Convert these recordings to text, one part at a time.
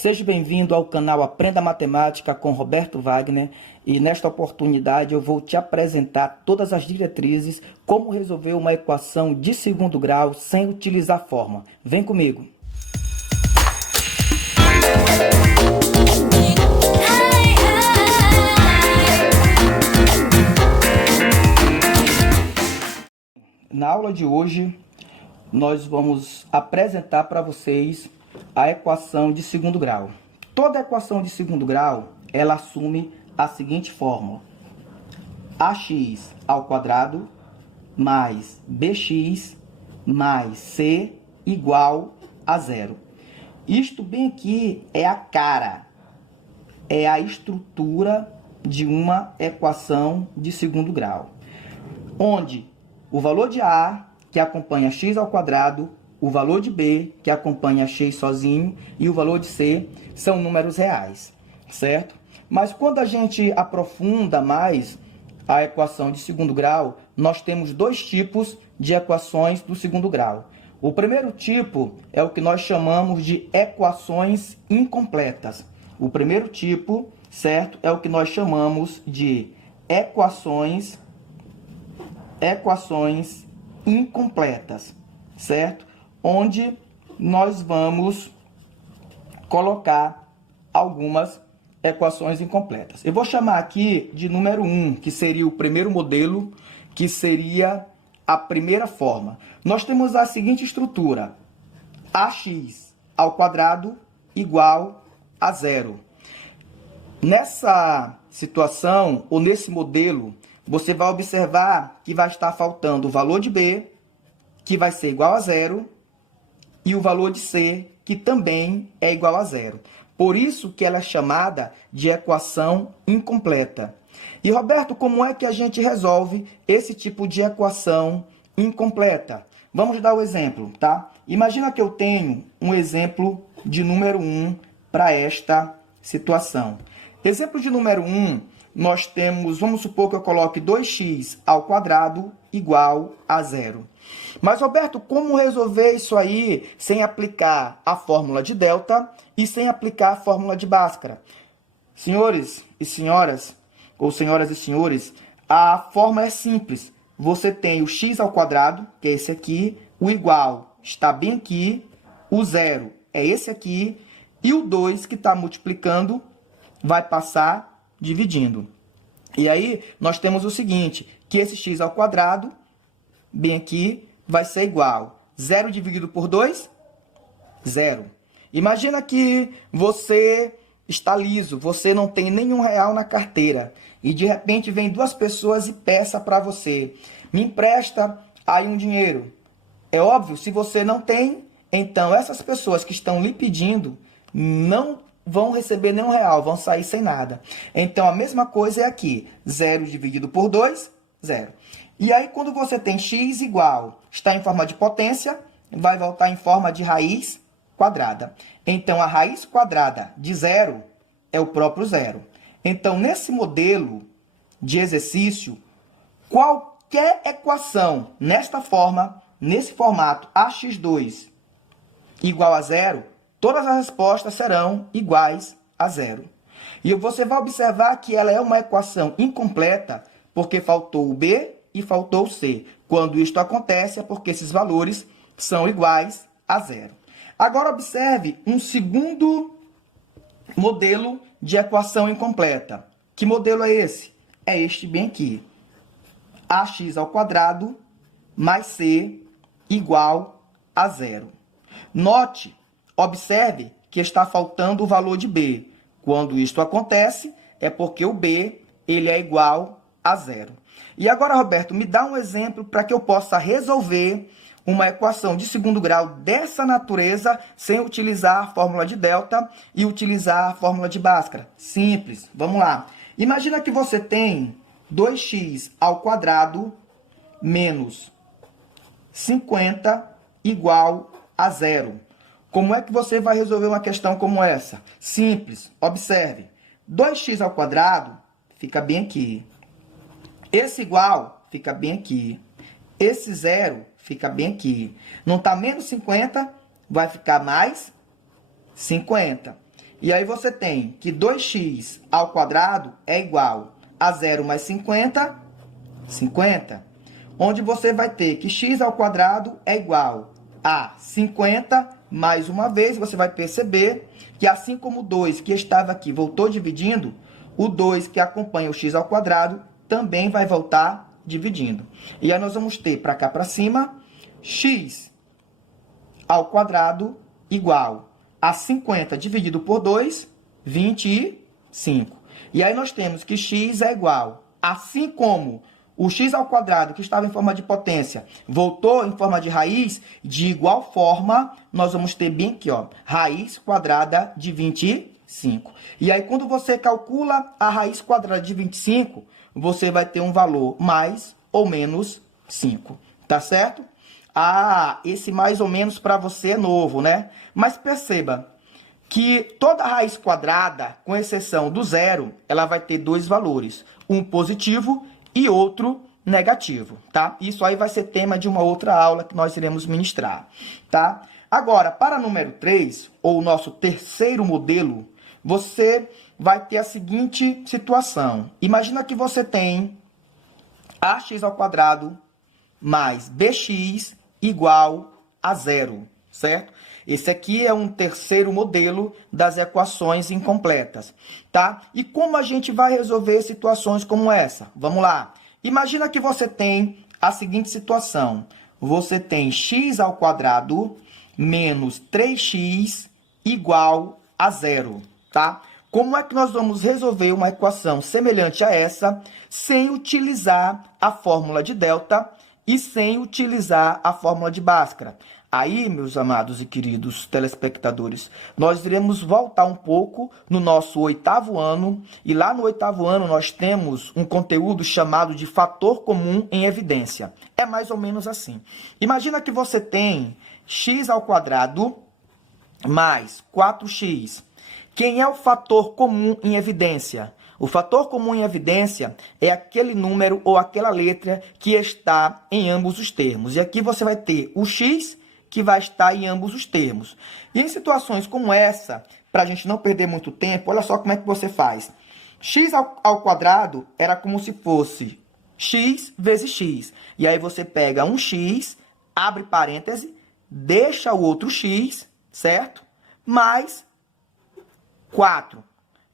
Seja bem-vindo ao canal Aprenda Matemática com Roberto Wagner e nesta oportunidade eu vou te apresentar todas as diretrizes como resolver uma equação de segundo grau sem utilizar fórmula. Vem comigo! Na aula de hoje, nós vamos apresentar para vocês a equação de segundo grau. Toda equação de segundo grau, ela assume a seguinte fórmula: ax ao quadrado mais bx mais c igual a zero. Isto bem aqui é a cara, é a estrutura de uma equação de segundo grau, onde o valor de A, que acompanha x ao quadrado, o valor de B, que acompanha x sozinho, e o valor de C são números reais, certo? Mas quando a gente aprofunda mais a equação de segundo grau, nós temos dois tipos de equações do segundo grau. O primeiro tipo é o que nós chamamos de equações incompletas. O primeiro tipo, certo, é o que nós chamamos de equações incompletas, certo? Onde nós vamos colocar algumas equações incompletas. Eu vou chamar aqui de número 1, que seria o primeiro modelo, que seria a primeira forma. Nós temos a seguinte estrutura: ax ao quadrado igual a zero. Nessa situação, ou nesse modelo, você vai observar que vai estar faltando o valor de B, que vai ser igual a zero, e o valor de C, que também é igual a zero. Por isso que ela é chamada de equação incompleta. E, Roberto, como é que a gente resolve esse tipo de equação incompleta? Vamos dar o exemplo, tá? Imagina que eu tenho um exemplo de número 1 para esta situação. Exemplo de número 1, nós temos, vamos supor que eu coloque 2x ao quadrado igual a zero. Mas, Roberto, como resolver isso aí sem aplicar a fórmula de delta e sem aplicar a fórmula de Bhaskara? Senhores e senhoras, ou senhoras e senhores, a forma é simples. Você tem o x ao quadrado, que é esse aqui, o igual está bem aqui, o zero é esse aqui, e o 2 que está multiplicando vai passar dividindo. E aí, nós temos o seguinte, que esse x ao quadrado, bem aqui, vai ser igual. 0 dividido por 2, 0. Imagina que você está liso, você não tem nenhum real na carteira. E de repente vem duas pessoas e peça para você: me empresta aí um dinheiro. É óbvio, se você não tem, então essas pessoas que estão lhe pedindo não vão receber nenhum real, vão sair sem nada. Então, a mesma coisa é aqui. 0 dividido por 2, 0. E aí, quando você tem x igual, está em forma de potência, vai voltar em forma de raiz quadrada. Então, a raiz quadrada de 0 é o próprio zero. Então, nesse modelo de exercício, qualquer equação nesta forma, nesse formato ax2 igual a zero, todas as respostas serão iguais a zero. E você vai observar que ela é uma equação incompleta porque faltou o B e faltou o C. Quando isto acontece é porque esses valores são iguais a zero. Agora observe um segundo modelo de equação incompleta. Que modelo é esse? É este bem aqui. Ax ao quadrado mais C igual a zero. Note, observe que está faltando o valor de B. Quando isto acontece, é porque o B ele é igual a zero. E agora, Roberto, me dá um exemplo para que eu possa resolver uma equação de segundo grau dessa natureza sem utilizar a fórmula de delta e utilizar a fórmula de Bhaskara. Simples, vamos lá. Imagina que você tem 2x ao quadrado menos 50 igual a zero. Como é que você vai resolver uma questão como essa? Simples, observe. 2x ao quadrado fica bem aqui. Esse igual fica bem aqui. Esse zero fica bem aqui. Não está menos 50, vai ficar mais 50. E aí você tem que 2x ao quadrado é igual a 0 mais 50, 50. Onde você vai ter que x ao quadrado é igual a 50. Mais uma vez, você vai perceber que assim como o 2 que estava aqui voltou dividindo, o 2 que acompanha o x ao quadrado também vai voltar dividindo. E aí nós vamos ter para cá para cima, x ao quadrado igual a 50 dividido por 2, 25. E aí nós temos que x é igual, assim como o x ao quadrado, que estava em forma de potência, voltou em forma de raiz, de igual forma, nós vamos ter bem aqui, ó, raiz quadrada de 25. E aí, quando você calcula a raiz quadrada de 25, você vai ter um valor mais ou menos 5, tá certo? Ah, esse mais ou menos para você é novo, né? Mas perceba que toda raiz quadrada, com exceção do zero, ela vai ter dois valores, um positivo e outro negativo, tá? Isso aí vai ser tema de uma outra aula que nós iremos ministrar, tá? Agora, para número 3, ou o nosso terceiro modelo, você vai ter a seguinte situação. Imagina que você tem ax ao quadrado mais bx igual a zero, certo? Esse aqui é um terceiro modelo das equações incompletas, tá? E como a gente vai resolver situações como essa? Vamos lá. Imagina que você tem a seguinte situação. Você tem x ao quadrado menos 3x igual a zero, tá? Como é que nós vamos resolver uma equação semelhante a essa sem utilizar a fórmula de delta e sem utilizar a fórmula de Bhaskara? Aí, meus amados e queridos telespectadores, nós iremos voltar um pouco no nosso 8º ano, e lá no 8º ano nós temos um conteúdo chamado de fator comum em evidência. É mais ou menos assim. Imagina que você tem x ao quadrado mais 4x. Quem é o fator comum em evidência? O fator comum em evidência é aquele número ou aquela letra que está em ambos os termos. E aqui você vai ter o x que vai estar em ambos os termos. E em situações como essa, para a gente não perder muito tempo, olha só como é que você faz. X ao quadrado era como se fosse x vezes x. E aí você pega um x, abre parêntese, deixa o outro x, certo? Mais 4.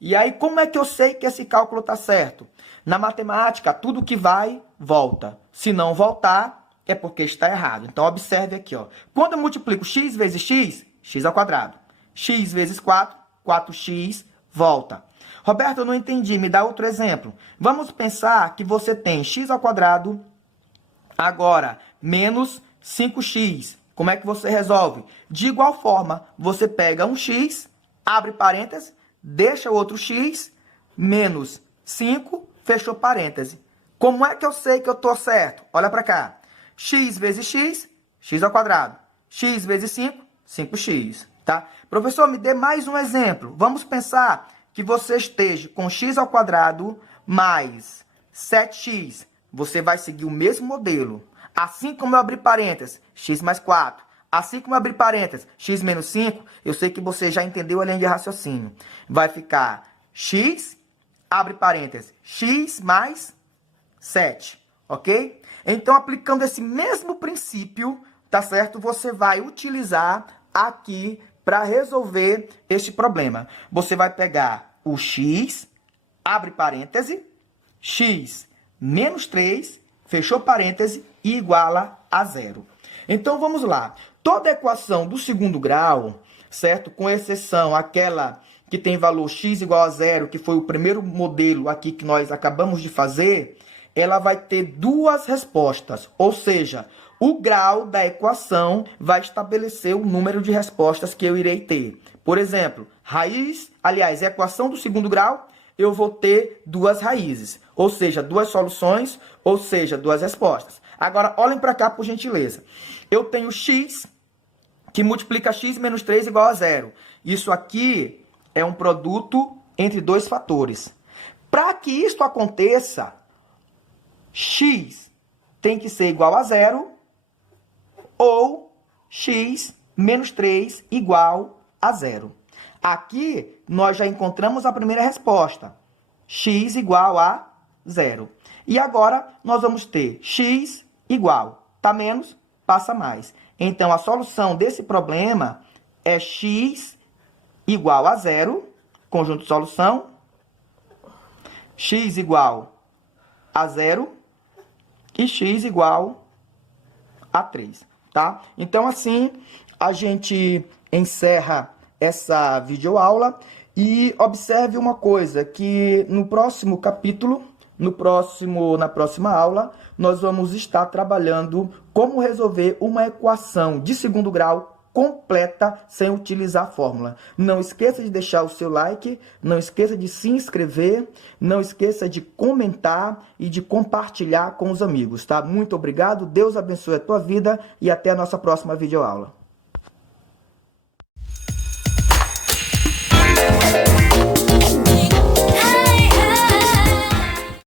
E aí, como é que eu sei que esse cálculo está certo? Na matemática, tudo que vai, volta. Se não voltar, é porque está errado. Então, observe aqui, ó. Quando eu multiplico x vezes x, x ao quadrado. X vezes 4, 4x, volta. Roberto, eu não entendi. Me dá outro exemplo. Vamos pensar que você tem x ao quadrado, agora, menos 5x. Como é que você resolve? De igual forma, você pega um x, abre parênteses, deixa o outro x, menos 5, fechou parêntese. Como é que eu sei que eu estou certo? Olha para cá. X vezes x, x ao quadrado. X vezes 5, 5x, tá? Professor, me dê mais um exemplo. Vamos pensar que você esteja com x ao quadrado mais 7x. Você vai seguir o mesmo modelo. Assim como eu abri parênteses, x mais 4. Assim como eu abri parênteses, x menos 5, eu sei que você já entendeu a linha de raciocínio. Vai ficar x, abre parênteses, x mais 7, ok? Então, aplicando esse mesmo princípio, tá certo? Você vai utilizar aqui para resolver este problema. Você vai pegar o x, abre parêntese, x menos 3, fechou parêntese, e iguala a zero. Então, vamos lá. Toda equação do segundo grau, certo? Com exceção aquela que tem valor x igual a zero, que foi o primeiro modelo aqui que nós acabamos de fazer, ela vai ter duas respostas, ou seja, o grau da equação vai estabelecer o número de respostas que eu irei ter. Por exemplo, equação do segundo grau, eu vou ter duas raízes, ou seja, duas soluções, ou seja, duas respostas. Agora, olhem para cá, por gentileza. Eu tenho x, que multiplica x menos 3 igual a zero. Isso aqui é um produto entre dois fatores. Para que isso aconteça, x tem que ser igual a zero ou x menos 3 igual a zero. Aqui, nós já encontramos a primeira resposta. X igual a 0. E agora, nós vamos ter x igual. Tá menos, passa mais. Então, a solução desse problema é x igual a 0, conjunto de solução, x igual a 0 e x igual a 3, tá? Então, assim, a gente encerra essa videoaula e observe uma coisa, que no próximo capítulo, na próxima aula, nós vamos estar trabalhando como resolver uma equação de segundo grau completa sem utilizar a fórmula. Não esqueça de deixar o seu like, não esqueça de se inscrever, não esqueça de comentar e de compartilhar com os amigos, tá? Muito obrigado, Deus abençoe a tua vida e até a nossa próxima videoaula.